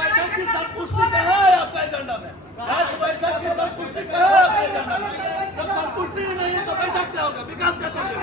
बैठक की संपुष्टि कहाँ है आपका एजेंडा में? बैठक की संपुष्टि कहाँ है आपका एजेंडा में? जब संपुष्टि नहीं है तो बैठक क्या होगा? विकास क्या करेगा?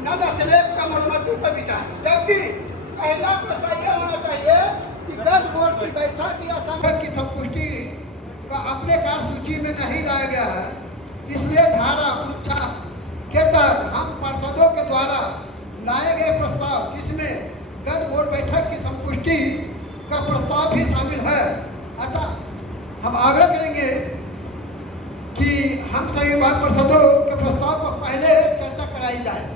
नल स्लेब का मरम्मती पर विचार, जबकि पहला प्रश्न यह होना चाहिए कि गद बोर्ड की बैठक या संघ की संपुष्टि का अपने कार्यसूची में नहीं लाया गया है, इसलिए धारा 49 के तहत हम पार्षदों के द्वारा लाए गए प्रस्ताव जिसमें गद बोर्ड बैठक की संपुष्टि का प्रस्ताव भी शामिल है, अतः हम आग्रह करेंगे कि हम सभी पार्षदों के प्रस्ताव पर पहले चर्चा कराई जाए।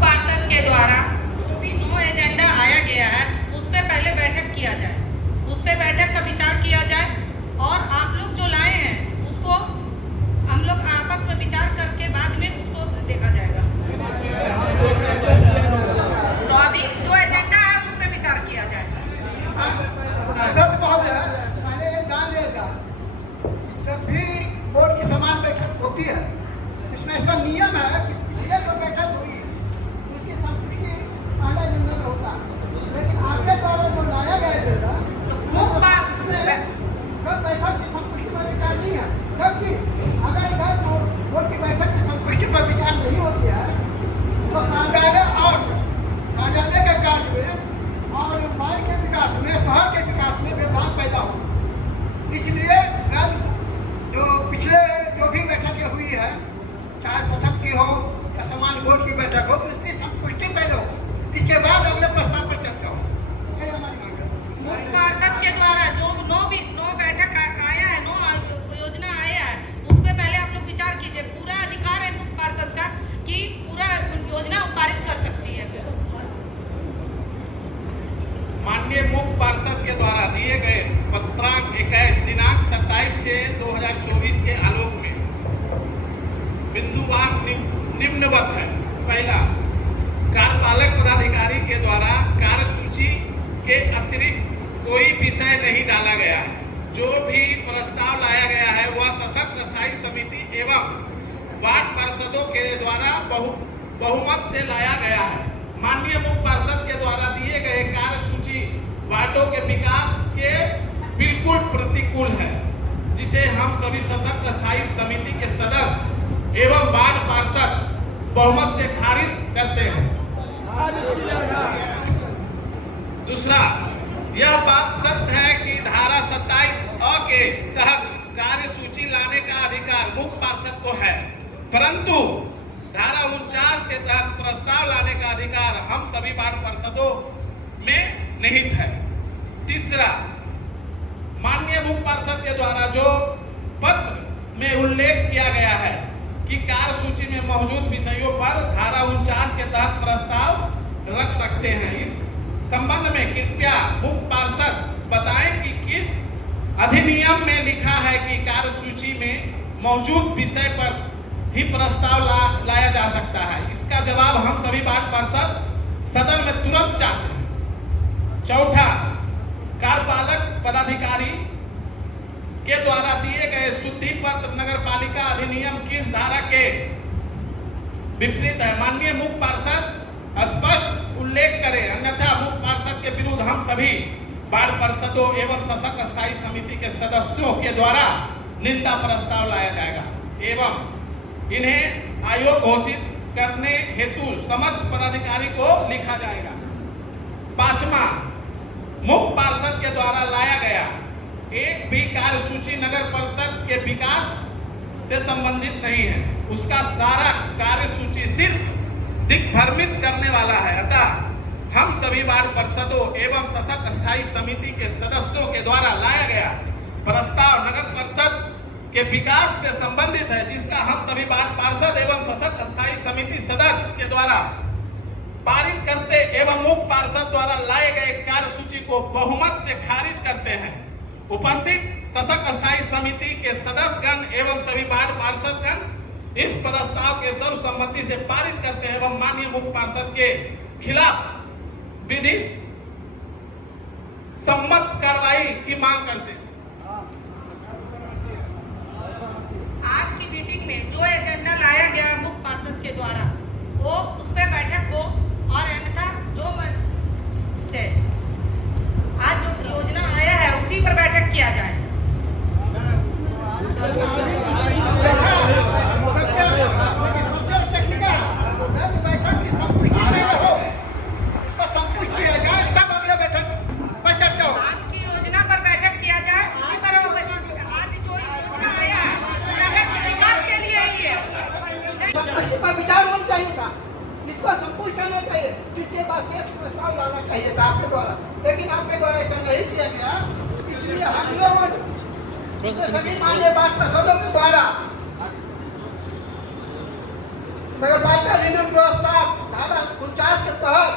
पार्षद के द्वारा जो भी नो एजेंडा आया गया है उस पे पहले बैठक किया जाए, उस पे बैठक का विचार किया जाए और आप लोग जो लाए हैं उसको हम लोग आपस में विचार करके बाद में उसको देखा जाएगा। तो अभी जो एजेंडा है उस पे विचार किया जाए। जब भी बोर्ड की समान बैठक होती है इसमें ऐसा नियम है कि पिछले जो बैठक हुई उसकी संपुष्टि पहले दिन में होता है, लेकिन आपके द्वारा जो लाया गया था बैठक की संपुष्टि पर विचार नहीं है, जबकि अगर बोर्ड की बैठक की संपुष्टि पर विचार नहीं होती है तो कार्यालय और कार्यालय के कार्य में और मार्ग के विकास में, शहर के विकास में व्यवधान पैदा हो। इसलिए जो पिछले जो भी बैठकें हुई है, चाहे सशक्त की हो या समान बोर्ड की बैठक हो, उसकी संपुष्टि पहले हो, इसके बाद अगले प्रस्ताव पर चर्चा हो। मुख्य पार्षद के द्वारा जो नो बैठक आया है, नो योजना आया है, उस पे पहले आप लोग विचार कीजिए। पूरा अधिकार है मुख्य पार्षद का कि पूरा योजना पारित कर सकती है। माननीय मुख्य पार्षद के द्वारा दिए गए पत्रांक 21 दिनांक 27/6/2024 के आलोक में बिंदुवार निम्नवत है। पहला, कार्यपालक पदाधिकारी के द्वारा कार्यसूची के अतिरिक्त कोई विषय नहीं डाला गया है। जो भी प्रस्ताव लाया गया है वह सशक्त स्थायी समिति एवं वार्ड पार्षदों के द्वारा बहुमत से लाया गया है। माननीय मुख्य पार्षद के द्वारा दिए गए कार्यसूची वार्डों के विकास के बिल्कुल प्रतिकूल है, जिसे हम सभी सशक्त स्थायी समिति के सदस्य एवं वार्ड पार्षद बहुमत से खारिज करते हैं। दूसरा, यह बात सत्य है कि धारा 27(अ) के तहत कार्यसूची लाने का अधिकार मुख्य पार्षद को है, परंतु धारा 49 के तहत प्रस्ताव लाने का अधिकार हम सभी वार्ड पार्षदों में निहित है। तीसरा, माननीय मुख्य पार्षद के द्वारा जो पत्र में उल्लेख किया गया है कि कार्यसूची में मौजूद विषयों पर धारा 49 के तहत प्रस्ताव रख सकते हैं, इस संबंध में कृपया मुख्य पार्षद बताएं कि किस अधिनियम में लिखा है कि कार्यसूची में मौजूद विषय पर ही प्रस्ताव लाया जा सकता है। इसका जवाब हम सभी वार्ड पार्षद सदन में तुरंत चाहते हैं। चौथा, कार्यपालक पदाधिकारी के द्वारा दिए गए शुद्धि पत्र नगर पालिका अधिनियम किस धारा के विपरीत है? माननीय मुख्य पार्षद स्पष्ट उल्लेख करें, अन्यथा मुख्य पार्षद के विरुद्ध हम सभी वार्ड पार्षदों एवं सशक्त स्थायी समिति के सदस्यों के द्वारा निंदा प्रस्ताव लाया जाएगा एवं इन्हें आयोग घोषित करने हेतु समक्ष पदाधिकारी को लिखा जाएगा। पांचवा, मुख्य पार्षद के द्वारा लाया गया एक भी कार्यसूची नगर परिषद के विकास से संबंधित नहीं है। उसका सारा कार्यसूची सिर्फ दिग्भ्रमित करने वाला है। अतः हम सभी वार्ड पार्षदों एवं सशक्त स्थायी समिति के सदस्यों के द्वारा लाया गया प्रस्ताव नगर परिषद के विकास से संबंधित है, जिसका हम सभी वार्ड पार्षद एवं सशक्त स्थायी समिति सदस्य के द्वारा पारित करते एवं मुख्य पार्षद द्वारा लाए गए कार्यसूची को बहुमत से खारिज करते हैं। उपस्थित सशक्त स्थायी समिति के सदस्यगण एवं सभी वार्ड पार्षदगण इस प्रस्ताव के सर्वसम्मति से पारित करते हैं एवं माननीय मुख्य पार्षद के खिलाफ विधि सम्मत कार्रवाई की मांग करते हैं। आज की मीटिंग में जो एजेंडा लाया गया है मुख्य पार्षद के द्वारा, वो उस पर बैठक हो और अन्यथा जो से आज जो योजना आया है उसी पर बैठक किया जाए। आज की योजना पर बैठक किया जाए, उसी पर आज जो योजना आया है नगर के विकास के लिए ही है। संपत्ति पर विचार होना चाहिए था, इसको संपूर्ण करना चाहिए, जिसके बाद शेष प्रस्ताव लाना चाहिए था आपके द्वारा, लेकिन आपके द्वारा ऐसा नहीं किया गया। इसलिए हम लोग सभी मान्य वार्ड पार्षदों के द्वारा नगर पालिका नियम व्यवस्था धारा 49 के तहत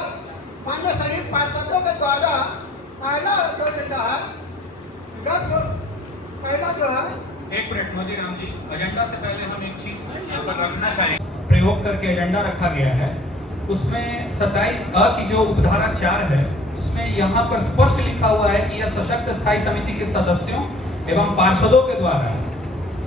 मान्य सभी पार्षदों के द्वारा पहला जो एजेंडा है, पहला जो है, एक मिनट मोदी राम जी, एजेंडा से पहले हम एक चीज यहाँ पर रखना चाहेंगे। प्रयोग करके एजेंडा रखा गया है, उसमें 27(अ) की जो उपधारा 4 है, उसमें यहाँ पर स्पष्ट लिखा हुआ है कि यह सशक्त स्थायी समिति के सदस्यों एवं पार्षदों के द्वारा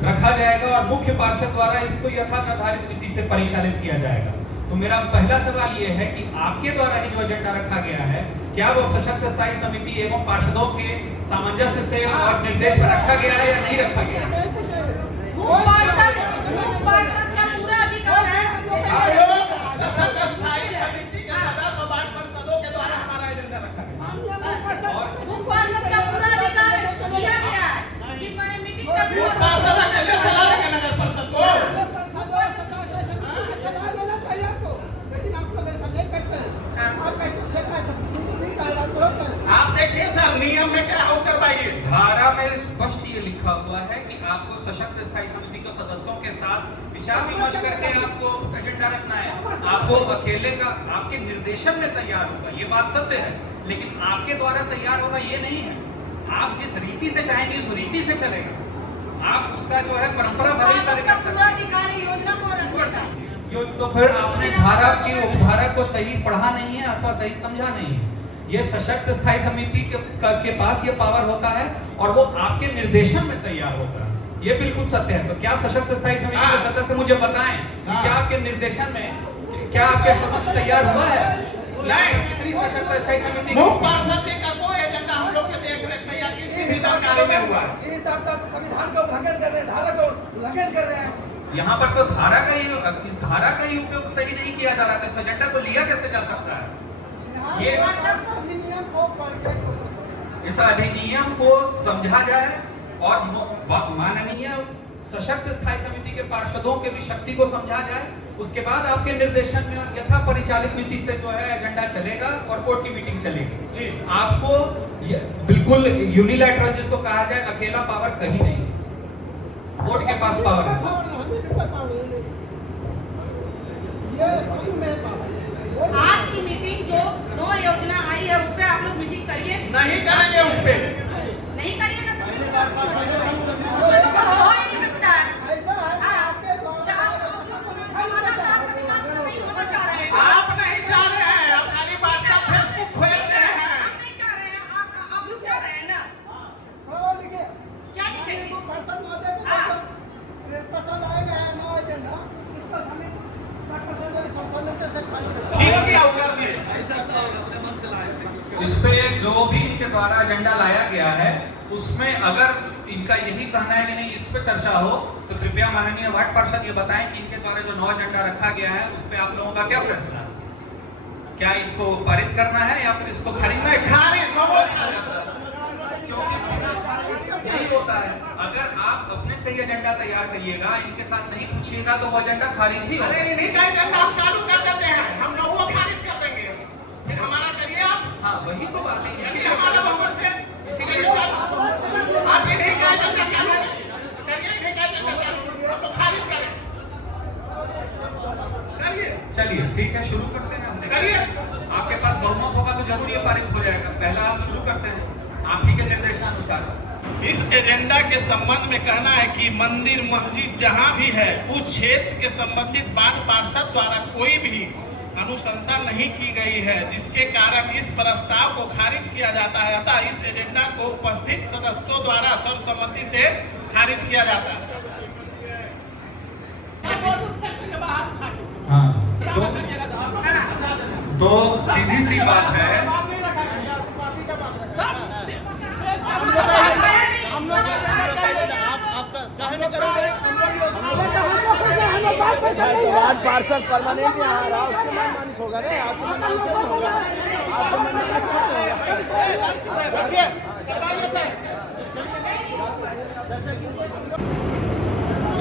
रखा जाएगा और मुख्य पार्षद द्वारा इसको यथा निर्धारित नीति से परिचालित किया जाएगा। तो मेरा पहला सवाल ये है कि आपके द्वारा ही जो एजेंडा रखा गया है, क्या वो सशक्त स्थायी समिति एवं पार्षदों के सामंजस्य से और निर्देश पर रखा गया है या नहीं रखा गया है? मुख्य पार्षद का पूरा अधिकार है। सशक्त स्थायी समिति के सदस्य वार्ड पार्षदों के द्वारा हमारा एजेंडा रखा गया। मुख्य पार्षद का पूरा अधिकार दिया गया है कि मैंने मीटिंग करने मुख्य पार्षद अकेले चला लेगा नगर परिषद को। सलाह देना चाहिए आपको, लेकिन आप लोग ऐसा नहीं करते हैं। आप आप देखिए सर, नियम में क्या हो करवाइए। धारा में स्पष्ट ये लिखा हुआ है कि आपको सशक्त स्थायी समिति के सदस्यों के साथ विचार विमर्श करके आपको एजेंडा रखना है। आपको अकेले का आपके निर्देशन में तैयार होगा, ये बात सत्य है, लेकिन आपके द्वारा तैयार होगा ये नहीं है। आप जिस रीति से चाहेंगे उस रीति से चलेगा। आप उसका जो है परंपरा भले ही तरीके से पूरा अधिकार योजना को रखा। जो तो फिर आपने धारा की उपधारा को सही पढ़ा नहीं है अथवा सही समझा नहीं है। ये सशक्त स्थायी समिति के पास ये पावर होता है और वो आपके निर्देशन में तैयार होता है, ये बिल्कुल सत्य है। तो क्या सशक्त स्थायी समिति के सदस्य मुझे बताएं कि क्या आपके निर्देशन में क्या आपके समक्ष तैयार हुआ है? नहीं, कितनी सशक्त स्थायी समिति मुख्य पार्षद जी का कोई एजेंडा हम लोग के देख रेख में या किसी भी जानकारी में हुआ है। इस संविधान का उल्लंघन कर रहे हैं, धारा का उल्लंघन कर रहे हैं। यहाँ पर तो धारा का ही इस धारा का ही उपयोग सही नहीं किया जा रहा था। इस एजेंडा को लिया कैसे जा सकता है? ये अधिनियम को पढ़ के इस अधिनियम को समझा जाए और माननीय सशक्त स्थायी समिति के पार्षदों के भी शक्ति को समझा जाए। उसके बाद आपके निर्देशन में यथा परिचालित नीति से जो है एजेंडा चलेगा और कोर्ट की मीटिंग चलेगी। आपको बिल्कुल यूनिलैटरल जिसको कहा जाए, अकेला पावर कहीं नहीं, कोर्ट के पास पावर है। आज की मीटिंग जो 9 योजना आई है उस पे आप लोग मीटिंग करिए। नहीं करेंगे उस पे। नहीं करिएगा उसमें तो कुछ हो ही नहीं सकता है। ऐसा है आपके द्वारा नहीं होना चाह रहे हैं। आप नहीं चाह रहे हैं, आप खाली बात का फेसबुक खोल रहे हैं। आप नहीं चाह रहे हैं, आप लोग चाह रहे हैं ना। लिखे क्या लिखेंगे? पार्षद महोदय को पसंद आएगा है नया एजेंडा, इसको समिति ठीक है, क्या कर दिए। इस पे जो भी इनके द्वारा एजेंडा लाया गया है उसमें अगर इनका यही कहना है कि नहीं इस पे चर्चा हो, तो कृपया माननीय वार्ड पार्षद ये बताएं कि इनके द्वारा जो 9 एजेंडा रखा गया है उस पे आप लोगों का क्या फैसला है? क्या इसको पारित करना है या फिर इसको खारिज? खारिज क्योंकि यही होता है। अगर आप अपने से ही एजेंडा तैयार करिएगा, इनके साथ नहीं पूछिएगा तो वो एजेंडा खारिज ही होगा। अरे इन्हीं का एजेंडा हम चालू कर देते हैं, हम लोग वो खारिज कर देंगे, फिर हमारा करिए आप। हाँ वही तो बात है, इसीलिए हमारे बहुमत से इसीलिए आप इन्हीं का एजेंडा चालू करिए, इन्हीं का एजेंडा चालू, हम लोग खारिज करें, करिए। चलिए ठीक है, शुरू करते हैं। हमने करिए। आपके पास बहुमत होगा तो जरूर ये पारित हो जाएगा। पहला हम शुरू करते हैं आप ही के निर्देशानुसार। इस एजेंडा के संबंध में कहना है कि मंदिर मस्जिद जहां भी है उस क्षेत्र के संबंधित वार्ड पार्षद द्वारा कोई भी अनुशंसा नहीं की गई है, जिसके कारण इस प्रस्ताव को खारिज किया जाता है। अतः इस एजेंडा को उपस्थित सदस्यों द्वारा सर्वसम्मति से खारिज किया जाता है। हाँ तो सीधी सी बात है, वार्ड पार्षद परमानेंट यहाँ आ रहा, उसके मनमानी होगा ना, आपको मनमानी से नहीं होगा, आपको मनमानी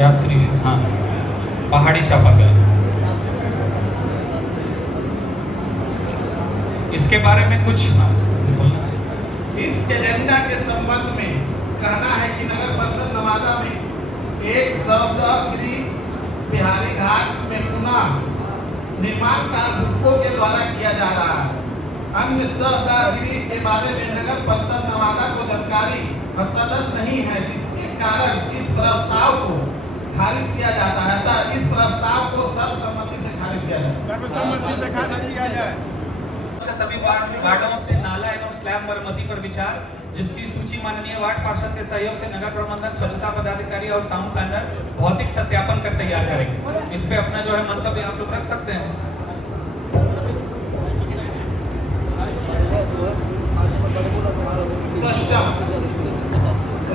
यात्री हाँ पहाड़ी चापाकल, इसके बारे में कुछ बोलना है? इस एजेंडा के संबंध में कहना है कि नगर परिषद नवादा में एक सौदागरी बिहारी घाट में पुनः निर्माण कार्य हुक्कों के द्वारा किया जा रहा है। अन्य सौदागरी के बारे में नगर परिषद नवादा को जानकारी हस्तगत नहीं है, जिसके कारण इस प्रस्ताव को खारिज किया जाता है। अतः इस प्रस्ताव को सर्वसम्मति से खारिज किया जाए। सर्वसम्मति से खारिज किया जाए। सभी वार्डों से नाला एवं स्लैब मरम्मति पर विचार, जिसकी सूची माननीय वार्ड पार्षद के सहयोग से नगर प्रबंधक, स्वच्छता पदाधिकारी और टाउन प्लानर भौतिक सत्यापन कर तैयार करेंगे। इस पे अपना जो है मंतव्य आप लोग रख सकते हैं।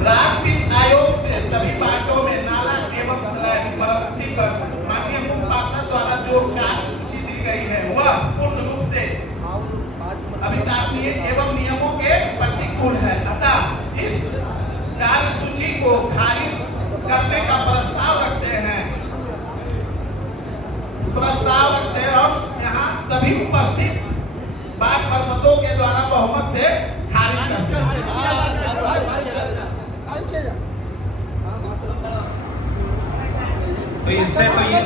राष्ट्रीय आयोग से सभी वार्डों में नाला एवं स्लैब मरम्मति पर माननीय मुख्य पार्षद द्वारा जो कार्य सूची दी गई है वह पूर्ण रूप से अभिताभीय एवं नियमों के प्रतिकूल है। अतः इस कार्य सूची को खारिज करने का प्रस्ताव रखते हैं और यहाँ सभी उपस्थित वार्ड पार्षदों के द्वारा बहुमत से खारिज करते हैं। तो इससे तो ये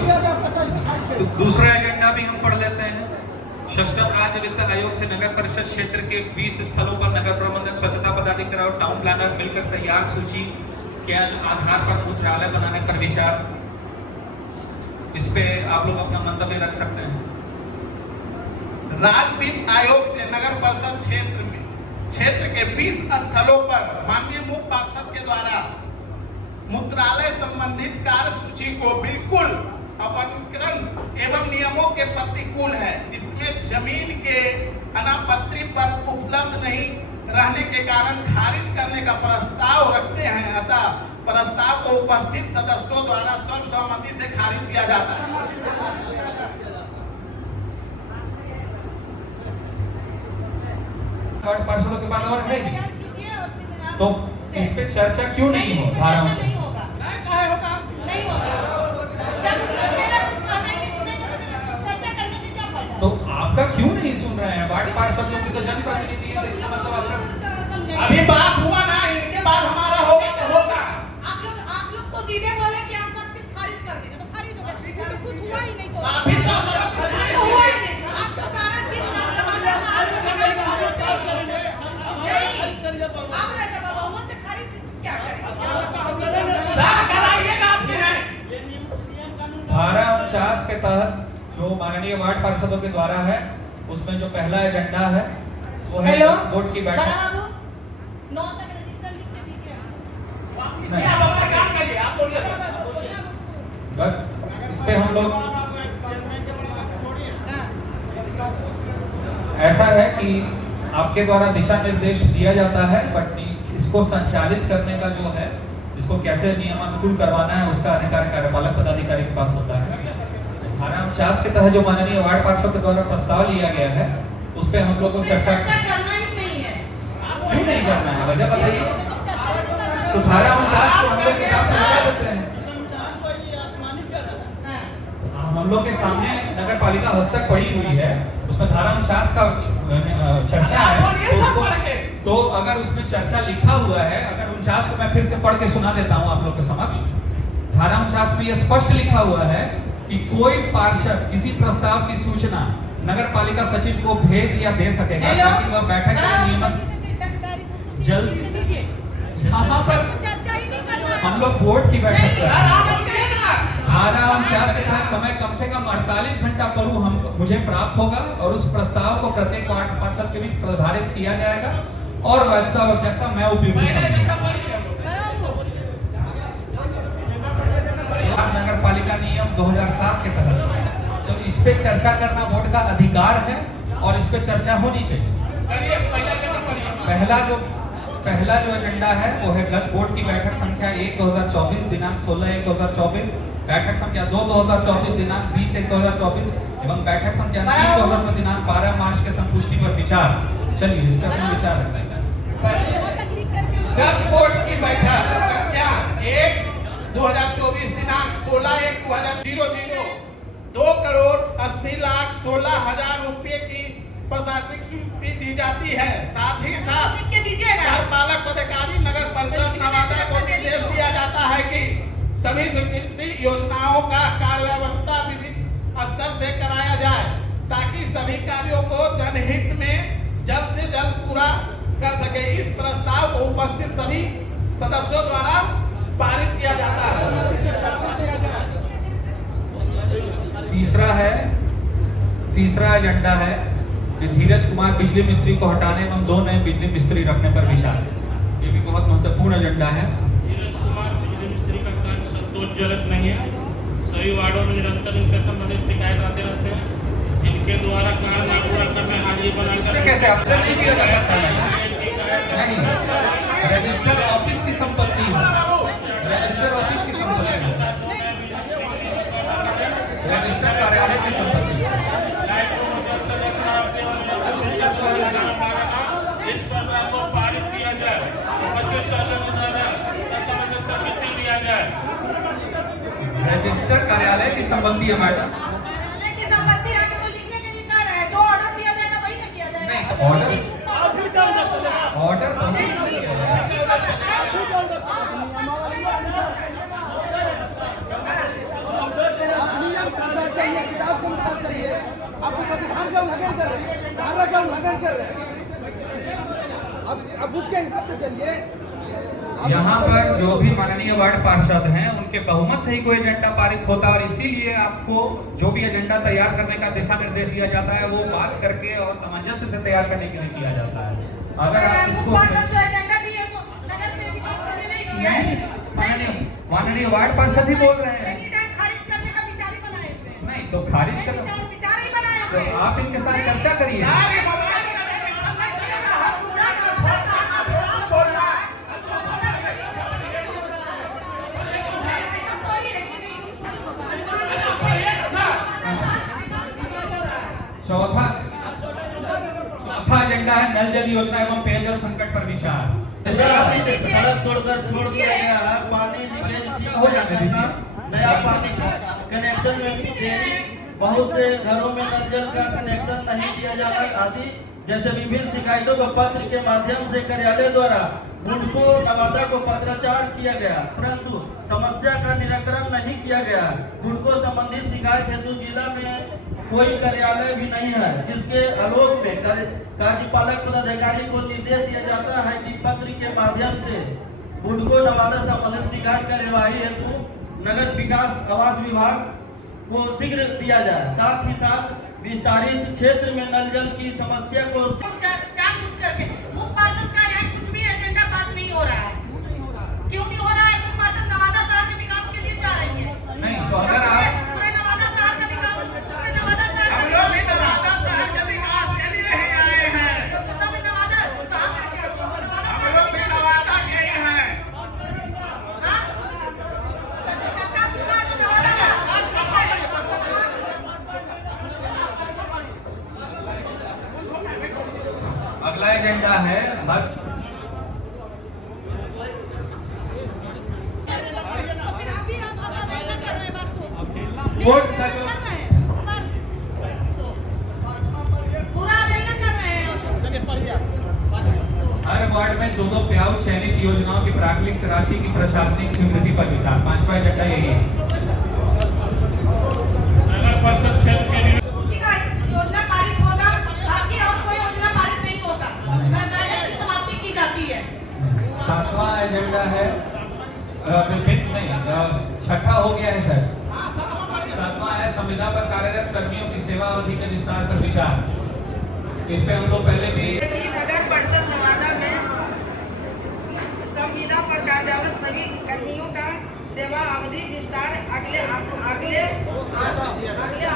दूसरा एजेंडा भी हम पढ़ लेते हैं। षष्ठम राज्य वित्त आयोग से नगर परिषद क्षेत्र के 20 स्थलों पर नगर प्रबंधक, स्वच्छता पदाधिकारी और टाउन प्लानर मिलकर तैयार सूची के आधार पर भूतरालय बनाने पर विचार। इस पे आप लोग अपना मंतव्य रख सकते हैं। राज्य वित्त आयोग से नगर परिषद क्षेत्र के 20 स्थलों पर माननीय मुख्य पार्षद के द्वारा मूत्रालय संबंधित कार्य सूची को बिल्कुल अपकरण एवं नियमों के प्रतिकूल है। इसमें जमीन के अनापत्ति पर उपलब्ध नहीं रहने के कारण खारिज करने का प्रस्ताव रखते हैं। अतः प्रस्ताव को उपस्थित सदस्यों द्वारा सर्वसम्मति से खारिज किया जाता है। वार्ड पार्षदों के बाद और है तो इस पे चर्चा क्यों नहीं हो धाराओं से? तो आपका क्यों नहीं सुन रहे हैं? वार्ड पार्षद लोग भी तो जनप्रतिनिधि है, तो इसका मतलब आपका अभी बात हुआ ना, इनके बाद हमारा होगा तो होगा। आप लोग तो सीधे बोले कि हम सब चीज खारिज कर देंगे, तो खारिज हो गया, कुछ हुआ ही नहीं। तो अभी तो हुआ ही नहीं, आप तो सारा चीज बहुमत से खारिज क्या करेंगे? धारा 49 के तहत जो माननीय वार्ड पार्षदों के द्वारा है, उसमें जो पहला एजेंडा है वो है वोट की बैठक। बड़ा बाबू 9 तक रजिस्टर लिख के दीजिए। नहीं, आप अपना काम करिए, आप बोलिए सर। बस इस पे हम लोग ऐसा है कि आपके द्वारा दिशा निर्देश दिया जाता है, बट इसको संचालित करने का जो है, इसको कैसे नियमानुकूल करवाना है, उसका अधिकार कार्यपालक पदाधिकारी के पास होता है। धारा 49 के तहत जो माननीय वार्ड पार्षद के द्वारा प्रस्ताव लिया गया है, उस पे हम लोग को चर्चा करना ही नहीं है। क्यों नहीं करना है, वजह बताइए। तो तो धारा 49 को हम लोग किताब से लगा देते हैं। संविधान को ये अपमानित कर रहा है। हम लोग के सामने नगर पालिका हस्तक पड़ी हुई है, उसमें धारा 49 का चर्चा है, तो उसको तो अगर उसमें चर्चा लिखा हुआ है, अगर 49 को मैं फिर से पढ़ के सुना देता हूं आप लोग के समक्ष। धारा 49 में यह स्पष्ट लिखा हुआ है कि कोई पार्षद किसी प्रस्ताव की सूचना नगर पालिका सचिव को भेज या दे सकेगा ताकि वह बैठक के नियमित जल्दी से यहाँ पर हम लोग बोर्ड की बैठक कर रहे हैं। धारा 49 के तहत समय कम से कम 48 घंटा पूर्व मुझे प्राप्त होगा और उस प्रस्ताव को प्रत्येक वार्ड पार्षद के बीच प्रधारित किया जाएगा और वैसा जैसा मैं उपयुक्त समझूंगा। नगर पालिका नियम 2007 के तहत तो इस पे चर्चा करना बोर्ड का अधिकार है और इस पे चर्चा होनी चाहिए। पहला जो एजेंडा है वो है गत बोर्ड की बैठक संख्या 1/2024 दिनांक 16/1/2024, बैठक संख्या 2/2024 दिनांक 20/1/2024 एवं बैठक संख्या 3/2024 दिनांक 12 मार्च के संपुष्टि पर विचार। चलिए इस पर अपना विचार रखते हैं। गत बोर्ड की बैठक संख्या 1/2024 दिनांक 16/1/2000 2,80,16,000 रुपए की प्रशासनिक स्वीकृति दी जाती है। साथ ही साथ कार्यपालक पदाधिकारी नगर परिषद नवादा को निर्देश दिया जाता है कि सभी स्वीकृति योजनाओं का कार्यान्वयन विभिन्न स्तर से कराया जाए ताकि सभी कार्यों को जनहित में जल्द से जल्द पूरा कर सके। इस प्रस्ताव को उपस्थित सभी सदस्यों द्वारा पारित किया जाता है। तीसरा एजेंडा है कि धीरज कुमार बिजली मिस्त्री को हटाने एवं 2 नए बिजली मिस्त्री रखने पर विचार। ये भी बहुत महत्वपूर्ण एजेंडा है। धीरज कुमार बिजली मिस्त्री का कार्य संतोषजनक नहीं है। सभी वार्डों में निरंतर इनके संबंधित शिकायत आते रहते हैं। इनके द्वारा कार्य न पूरा करने हाजिरी बनाकर कैसे आप नहीं किया जा सकता है? नहीं, रजिस्टर ऑफिस की संपत्ति है, रजिस्टर ऑफिस की संपत्ति है, रजिस्टर कार्यालय की संपत्ति है। इस प्रस्ताव को पारित किया जाए, दिया जाए। रजिस्टर कार्यालय की संपत्ति है मैडम। नहीं, ऑर्डर नियम के अनुसार चाहिए, किताब के अनुसार चाहिए। आपको संविधान का उल्लंघन कर रहे हैं, धारा का उल्लंघन कर रहे हैं। अब बुक के हिसाब से चलिए। यहाँ पर जो भी माननीय वार्ड पार्षद हैं उनके बहुमत से ही कोई एजेंडा पारित होता है और इसीलिए आपको जो भी एजेंडा तैयार करने का दिशा निर्देश दिया जाता है वो बात करके और सामंजस्य से तैयार करने के लिए किया जाता है। अगर आप इसको माननीय वार्ड पार्षद ही बोल रहे हैं, नहीं तो खारिज कर, तो आप इनके साथ चर्चा करिए। चौथा एजेंडा है नल जल योजना एवं पेयजल संकट पर विचार। सड़क तोड़कर छोड़ दिया गया है, पानी लीकेज हो जाने दीजिए। नया पानी कनेक्शन में देरी, बहुत से घरों में नल जल का कनेक्शन नहीं दिया जा रहा आदि जैसे विभिन्न शिकायतों को पत्र के माध्यम से कार्यालय द्वारा बुडको नवादा को पत्राचार किया गया, परंतु समस्या का निराकरण नहीं किया गया। बुडको संबंधित शिकायत हेतु जिला में कोई कार्यालय भी नहीं है, जिसके आलोक में कार्यपालक पदाधिकारी को निर्देश दिया जाता है कि पत्र के माध्यम से बुडको नवादा संबंधित शिकायत कार्यवाही हेतु नगर विकास आवास विभाग को शीघ्र दिया जाए। साथ ही साथ विस्तारित क्षेत्र में नल जल की समस्या को जानबूझ करके मुख्य पार्षद का यहाँ कुछ भी एजेंडा पास नहीं हो रहा है। क्यों नहीं हो रहा है? मुख्य पार्षद नवादा शहर के विकास के लिए जा रही है। नहीं तो अगर आप पूरे नवादा शहर का विकास, पूरे नवादा शहर हम लोग भी नवादा शहर के विकास के लिए ही आए हैं। सब नवादा कहाँ का क्या? हम लोग भी नवादा के ही हैं। हाँ? सरकार चुना तो नवादा का। अगला एजेंडा है बोर्ड का जो पूरा अवेल कर रहे हैं हर वार्ड में 2-2 प्याऊ चयनित योजनाओं की प्रारंभिक राशि की प्रशासनिक स्वीकृति पर विचार। 5वां एजेंडा यही है। नगर परिषद क्षेत्र के लिए उसी का योजना पारित होगा, बाकी और कोई योजना पारित नहीं होगा। बैठक की समाप्ति की जाती है। 7वां एजेंडा है छठा हो गया है शायद। 7वां है संविदा पर कार्यरत कर्मियों की सेवा अवधि के विस्तार पर विचार। इस पे हम लोग पहले भी नगर परिषद नवादा में संविदा पर कार्यरत सभी कर्मियों का सेवा अवधि विस्तार अगले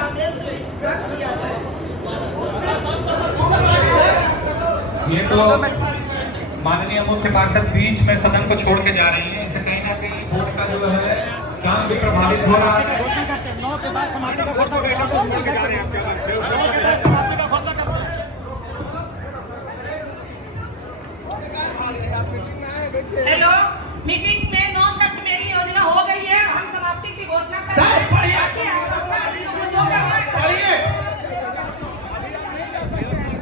आदेश तक किया जाए। ये तो माननीय मुख्य पार्षद बीच में सदन को छोड़ के जा रही है। इससे कहीं ना कहीं बोर्ड का जो है काम भी प्रभावित हो रहा है। हेलो, मीटिंग में 9 तक मेरी योजना हो गई है। हम समाप्ति की घोषणा कर रहे हैं।